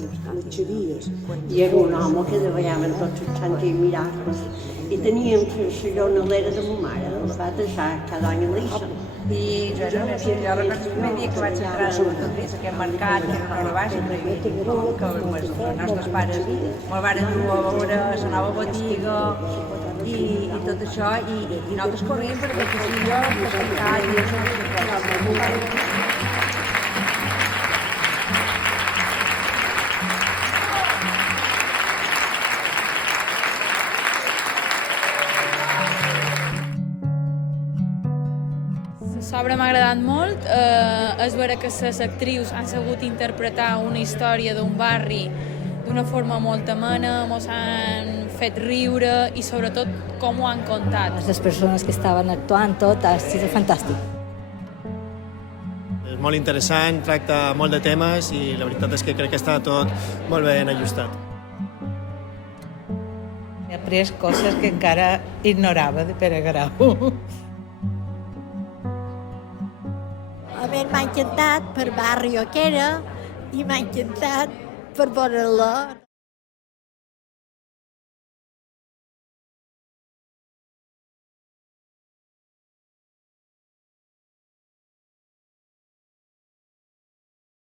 Lletgeries. I era un home que davallaven tots els sants i miracles. I teníem la llonalera de ma mare, ens va deixar cada any a l'Issa. I jo recordo el primer dia que vaig entrar a tot dins aquest mercat, que era una base, que els nostres pares me'l varen dur a veure la nova botiga i tot això, i nosaltres corríem per aquest castillo, per cercar, i això, L'obra m'ha agradat molt, és vera que les actrius han sabut interpretar una història d'un barri d'una forma molt amena, ens han fet riure i sobretot com ho han contat. Les persones que estaven actuant, tot ha sigut fantàstic. És molt interessant, tracta molt de temes i la veritat és que crec que està tot molt ben ajustat. He après coses que encara ignorava de Pere Grau. A mi m'ha encantat per barri que era i m'ha encantat per veure-la.